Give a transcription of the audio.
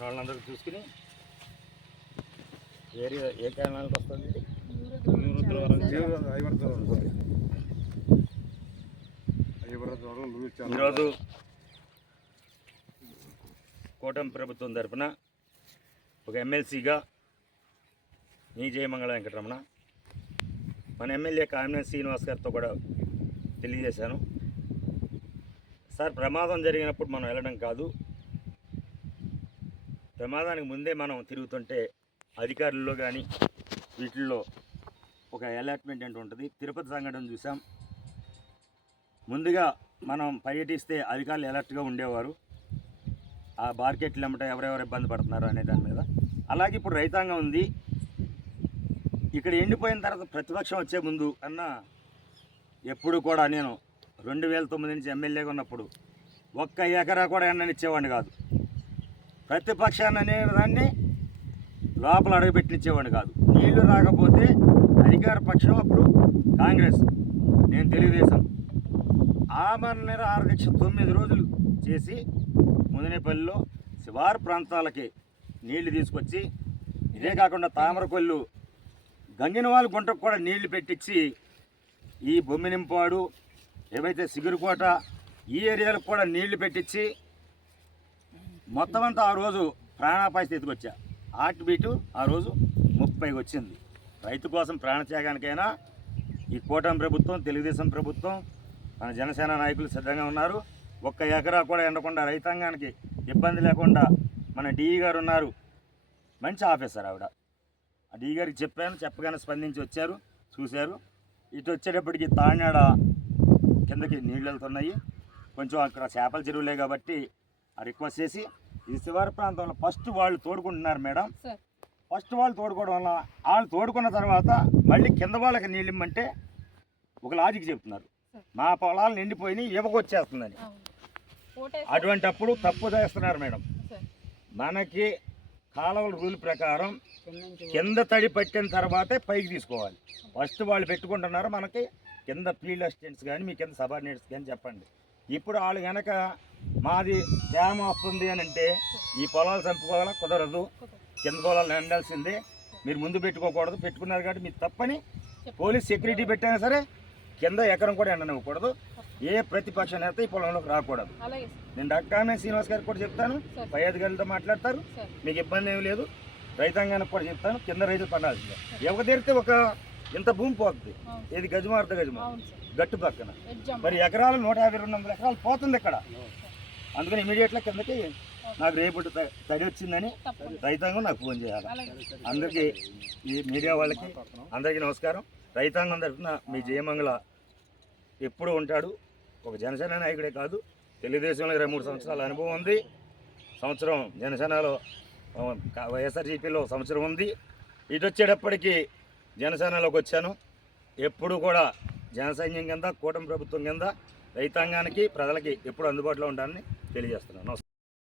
వాళ్ళందరూ చూసుకుని ఏరియా ఏ కారణాలకు వస్తుంది? ఈరోజు కూటమి ప్రభుత్వం తరఫున ఒక ఎమ్మెల్సీగా నీ జయమంగళ వెంకటరమణ మన ఎమ్మెల్యే కామినేని శ్రీనివాస్ గారితో కూడా తెలియజేశాను. సార్ ప్రమాదం జరిగినప్పుడు మనం వెళ్ళడం కాదు. ప్రమాదానికి ముందే మనం తిరుగుతుంటే అధికారుల్లో కానీ వీటిల్లో ఒక అలాట్మెంట్ అంటూ ఉంటుంది. తిరుపతి సంఘటన చూసాం. ముందుగా మనం పర్యటిస్తే అధికారులు అలర్ట్గా ఉండేవారు. ఆ మార్కెట్లు ఎమ్మట ఎవరెవరు ఇబ్బంది పడుతున్నారు అనే దాని మీద. అలాగే ఇప్పుడు రైతాంగం ఉంది. ఇక్కడ ఎండిపోయిన తర్వాత ప్రతిపక్షం వచ్చే ముందు అన్న ఎప్పుడు కూడా నేను రెండు వేల తొమ్మిది నుంచి ఎమ్మెల్యేగా ఉన్నప్పుడు ఒక్క ఎకరా కూడా ఎండనిచ్చేవాడిని కాదు. ప్రతిపక్షాన్ని అనే దాన్ని లోపల అడుగుపెట్టినిచ్చేవాడిని కాదు. నీళ్ళు రాకపోతే అధికార పక్షం అప్పుడు కాంగ్రెస్ నేను తెలుగుదేశం. ఆమరణ నిరాహార దీక్ష తొమ్మిది రోజులు చేసి ముదినేపల్లిలో శివారు ప్రాంతాలకి నీళ్ళు తీసుకొచ్చి ఇదే కాకుండా తామరకొల్లు గంగినవాళ్ళ గుంటకు కూడా నీళ్ళు పెట్టించి ఈ బొమ్మినింపాడు ఏవైతే సిగురుకోట ఈ ఏరియాలకు కూడా నీళ్ళు పెట్టించి మొత్తం అంతా ఆ రోజు ప్రాణాపాయ స్థితికి వచ్చా. హార్ట్ బీటు ఆ రోజు ముప్పైకి వచ్చింది. రైతు కోసం ప్రాణత్యాగానికైనా ఈ కూటమి ప్రభుత్వం తెలుగుదేశం ప్రభుత్వం మన జనసేన నాయకులు సిద్ధంగా ఉన్నారు. ఒక్క ఎకరా కూడా ఎండకుండా రైతాంగానికి ఇబ్బంది లేకుండా మన డిఈ గారు ఉన్నారు. మంచి ఆఫీసర్ ఆవిడ. ఆ డిఈ గారికి చెప్పాను చెప్పగానే స్పందించి వచ్చారు చూశారు. ఇటు వచ్చేటప్పటికి తాణాడ కిందకి నీళ్ళు వెళ్తున్నాయి కొంచెం అక్కడ చేపల చెరువులే కాబట్టి రిక్వెస్ట్ చేసి ఈ శివారు ప్రాంతంలో ఫస్ట్ వాళ్ళు తోడుకుంటున్నారు మేడం. సార్. ఫస్ట్ వాళ్ళు తోడుకోవడం వల్ల వాళ్ళు తోడుకున్న తర్వాత మళ్ళీ కింద వాళ్ళకి నీళ్ళు ఇమ్మంటే ఒక లాజిక్ చెప్తున్నారు. మా పొలాలు నిండిపోయినాయి ఇవ్వకొచ్చేస్తుందని అటువంటి అప్పుడు తప్పు చేస్తున్నారు మేడం. సార్. మనకి కాలువల రూల్ ప్రకారం కింద తడి పట్టిన తర్వాతే పైకి తీసుకోవాలి. ఫస్ట్ వాళ్ళు పెట్టుకుంటున్నారు మనకి కింద ఫీల్డ్ అసిస్టెంట్స్ కానీ మీ కింద సబార్డినేట్స్ కానీ చెప్పండి. ఇప్పుడు వాళ్ళు కనుక మాది తేమ వస్తుంది అని అంటే ఈ పొలాలు చంపుకోవాలా? కుదరదు. కింద పొలాలు నిండాల్సిందే. మీరు ముందు పెట్టుకోకూడదు. పెట్టుకున్నారు కాబట్టి మీరు తప్పని పోలీస్ సెక్యూరిటీ పెట్టినా సరే కింద ఎకరం కూడా ఎండనివ్వకూడదు. ఏ ప్రతిపక్ష నేత ఈ పొలంలోకి రాకూడదు. నేను డాక్టర్ కామే శ్రీనివాస్ గారికి కూడా చెప్తాను. పై అధికారులతో మాట్లాడతారు. మీకు ఇబ్బంది ఏమి లేదు. రైతాంగానికి కూడా చెప్తాను. కింద రైతులు పండాల్సిందే. ఎవరు తెరితే ఒక ఇంత భూమి పోతుంది ఇది గజమా అర్ధ గజమా? గట్టు పక్కన. మరి ఎకరాలు నూట యాభై రెండు వందల ఎకరాలు పోతుంది ఇక్కడ. అందుకని ఇమీడియట్గా కిందకి నాకు రేపు త- తడి వచ్చిందని రైతాంగం నాకు ఫోన్ చేయాలి. అందరికీ ఈ మీడియా వాళ్ళకి అందరికీ నమస్కారం. రైతాంగం తరఫున మీ జయమంగళ ఎప్పుడు ఉంటాడు. ఒక జనసేన నాయకుడే కాదు. తెలుగుదేశంలో ఇరవై మూడు సంవత్సరాల అనుభవం ఉంది. సంవత్సరం జనసేనలో వైఎస్ఆర్సీపీలో సంవత్సరం ఉంది. ఇటు వచ్చేటప్పటికి జనసేనలోకి వచ్చాను. ఎప్పుడు కూడా జనసైన్యం కింద కూటమి ప్రభుత్వం కింద రైతాంగానికి ప్రజలకి ఎప్పుడు అందుబాటులో ఉండాలని తెలియజేస్తున్నాను.